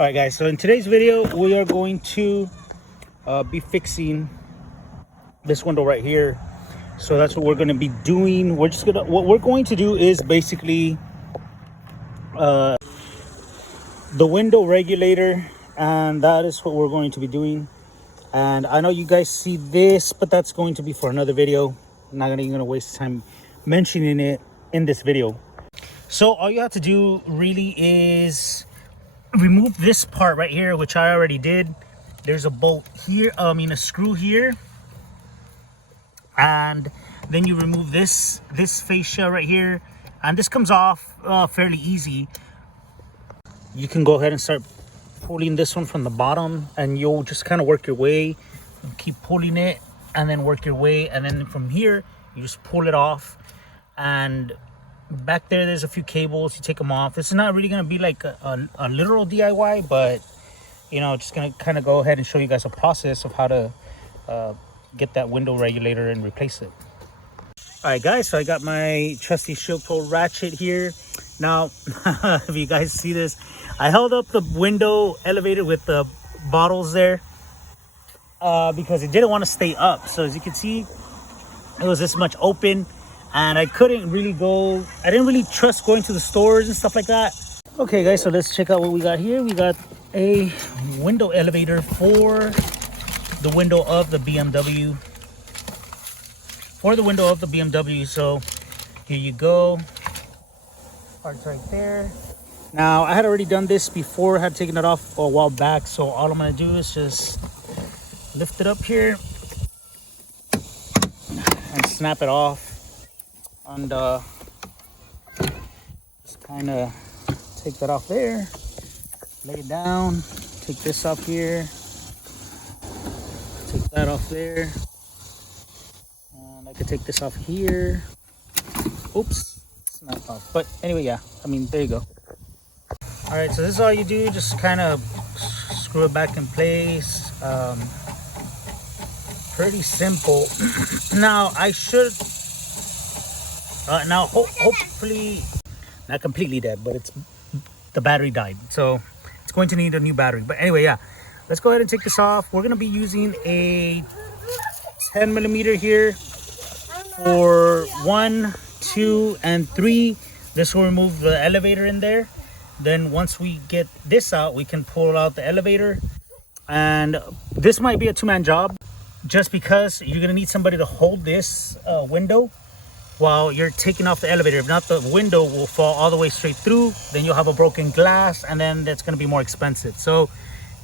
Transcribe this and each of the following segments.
Alright guys, so in today's video we are going to be fixing this window right here. So that's what we're going to be doing. What we're going to do is basically the window regulator, and that is what we're going to be doing. And I know you guys see this, but that's going to be for another video. I'm not even gonna waste time mentioning it in this video. So all you have to do really is remove this part right here, which I already did. There's a bolt here, a screw here, and then you remove this fascia right here, and this comes off fairly easy. You can go ahead and start pulling this one from the bottom, and you'll just kind of work your way, keep pulling it, and then work your way, and then from here you just pull it off. And back there's a few cables. You take them off. This is not really going to be like a literal DIY, but you know, just going to kind of go ahead and show you guys a process of how to get that window regulator and replace it. All right guys, so I got my trusty shield toe ratchet here. Now if you guys see this, I held up the window elevator with the bottles there because it didn't want to stay up. So as you can see, it was this much open, and I didn't really trust going to the stores and stuff like that. Okay guys, so let's check out what we got here. We got a window elevator for the window of the BMW. So here you go. Parts right there. Now I had already done this before. I had taken it off a while back, so all I'm gonna do is just lift it up here and snap it off, and just kind of take that off there, lay it down, take this off here, take that off there, and I could take this off here. Oops, it's not off, but anyway, yeah, I mean, there you go. All right, so this is all you do, just kind of screw it back in place. Pretty simple. Now I should hopefully not completely dead, but the battery died, so it's going to need a new battery. But anyway, yeah, let's go ahead and take this off. We're going to be using a 10mm here for 1, 2, and 3. This will remove the elevator in there. Then once we get this out, we can pull out the elevator. And this might be a two-man job, just because you're gonna need somebody to hold this window while you're taking off the elevator. If not, the window will fall all the way straight through. Then you'll have a broken glass, and then that's gonna be more expensive. So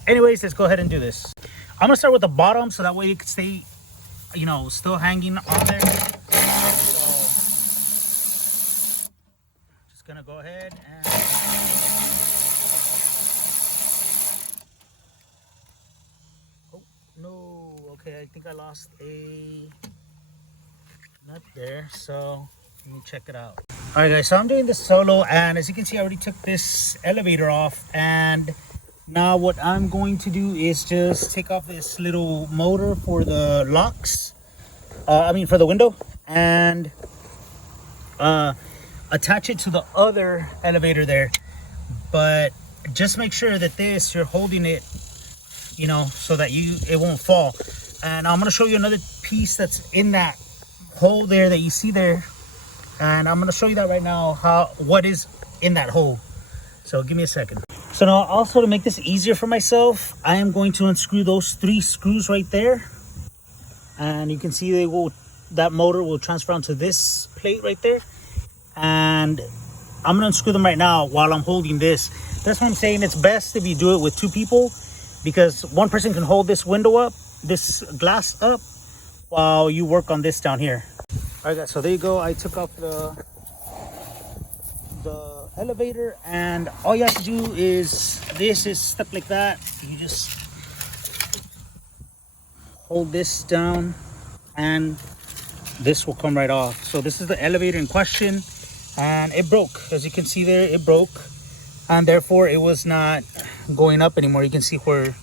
anyways, let's go ahead and do this. I'm gonna start with the bottom, so that way it can stay, you know, still hanging on there. So just gonna go ahead and no, okay, I think I lost a nut there, so let me check it out. All right guys, so I'm doing this solo, and as you can see, I already took this elevator off, and now what I'm going to do is just take off this little motor for the locks, for the window, and attach it to the other elevator there. But just make sure that you're holding it, you know, so that it won't fall. And I'm going to show you another piece that's in that hole there that you see there, and I'm going to show you that right now, what is in that hole. So give me a second. So now, also to make this easier for myself, I am going to unscrew those 3 screws right there, and you can see that motor will transfer onto this plate right there, and I'm going to unscrew them right now while I'm holding this. That's what I'm saying. It's best if you do it with 2 people, because one person can hold this window up, this glass up, while you work on this down here. All right guys, so there you go. I took off the elevator, and all you have to do is, this is stuck like that. You just hold this down, and this will come right off. So this is the elevator in question, and it broke. As you can see there, it broke, and therefore it was not going up anymore. You can see where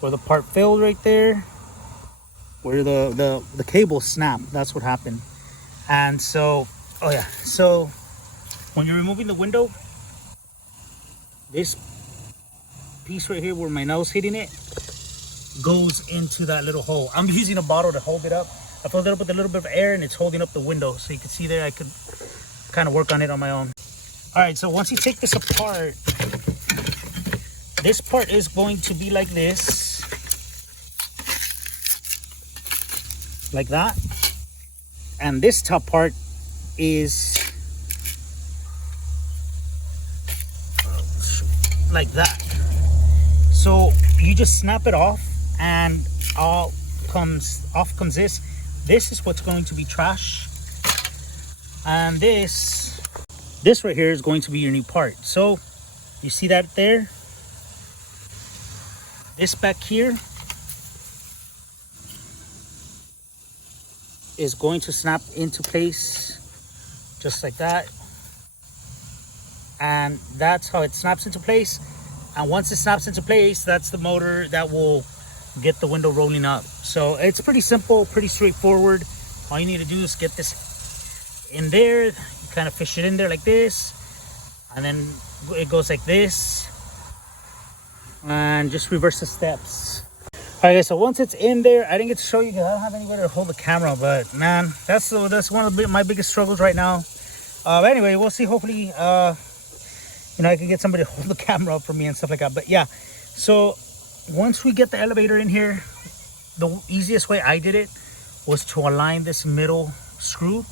the part failed right there, where the cable snapped. That's what happened. And so, oh yeah, so when you're removing the window, this piece right here where my nail's hitting it goes into that little hole. I'm using a bottle to hold it up. I filled it up with a little bit of air and it's holding up the window. So you can see there, I could kind of work on it on my own. All right, so once you take this apart, this part is going to be like this. Like that. And this top part is like that. So you just snap it off and off comes this. This is what's going to be trash. And this right here is going to be your new part. So you see that there? This back here is going to snap into place just like that. And that's how it snaps into place. And once it snaps into place, that's the motor that will get the window rolling up. So it's pretty simple, pretty straightforward. All you need to do is get this in there. You kind of fish it in there like this. And then it goes like this. And just reverse the steps. All right, guys, so once it's in there, I didn't get to show you because I don't have anybody to hold the camera, but man, that's one of my biggest struggles right now. But anyway, we'll see. Hopefully, you know, I can get somebody to hold the camera up for me and stuff like that. But yeah, so once we get the elevator in here, the easiest way I did it was to align this middle screw,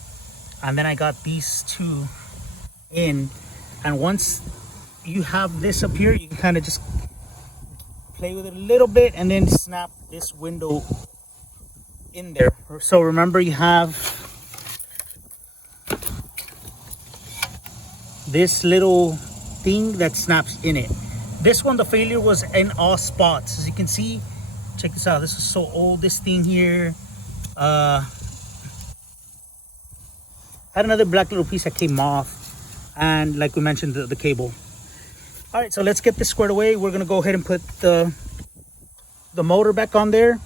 and then I got these two in. And once you have this up here, you can kind of just play with it a little bit and then snap this window in there. So remember, you have this little thing that snaps in it. This one, the failure was in all spots. As you can see, check this out. This is so old. This thing here had another black little piece that came off, and like we mentioned, the cable. All right, so let's get this squared away. We're gonna go ahead and put the motor back on there.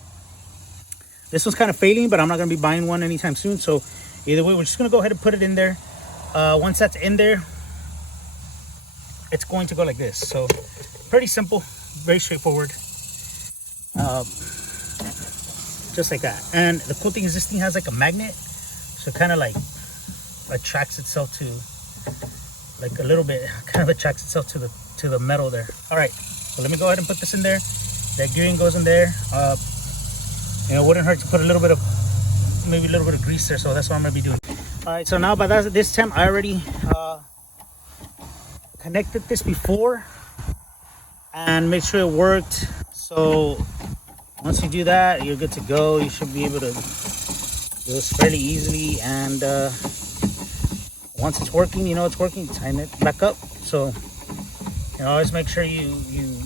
This one's kind of failing, but I'm not gonna be buying one anytime soon. So either way, we're just gonna go ahead and put it in there. Once that's in there, it's going to go like this. So pretty simple, very straightforward. Just like that. And the cool thing is this thing has like a magnet, so it kind of like attracts itself to, like a little bit, kind of attracts itself to the metal there. All right, so let me go ahead and put this in there. That gearing goes in there. You know, it wouldn't hurt to put a little bit of, maybe a little bit of grease there. So that's what I'm gonna be doing. All right, so now by this time I already connected this before and make sure it worked. So once you do that, you're good to go. You should be able to do this fairly easily. And once it's working, you know it's working, tighten it back up. So you know, always make sure you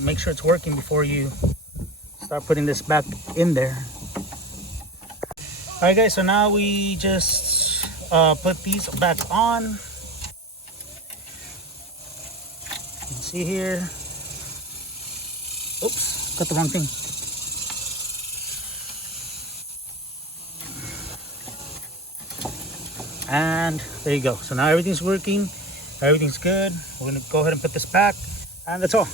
make sure it's working before you start putting this back in there. All right, guys, so now we just put these back on. You can see here. Oops, got the wrong thing. And there you go. So now everything's working, everything's good. We're gonna go ahead and put this back, and that's all.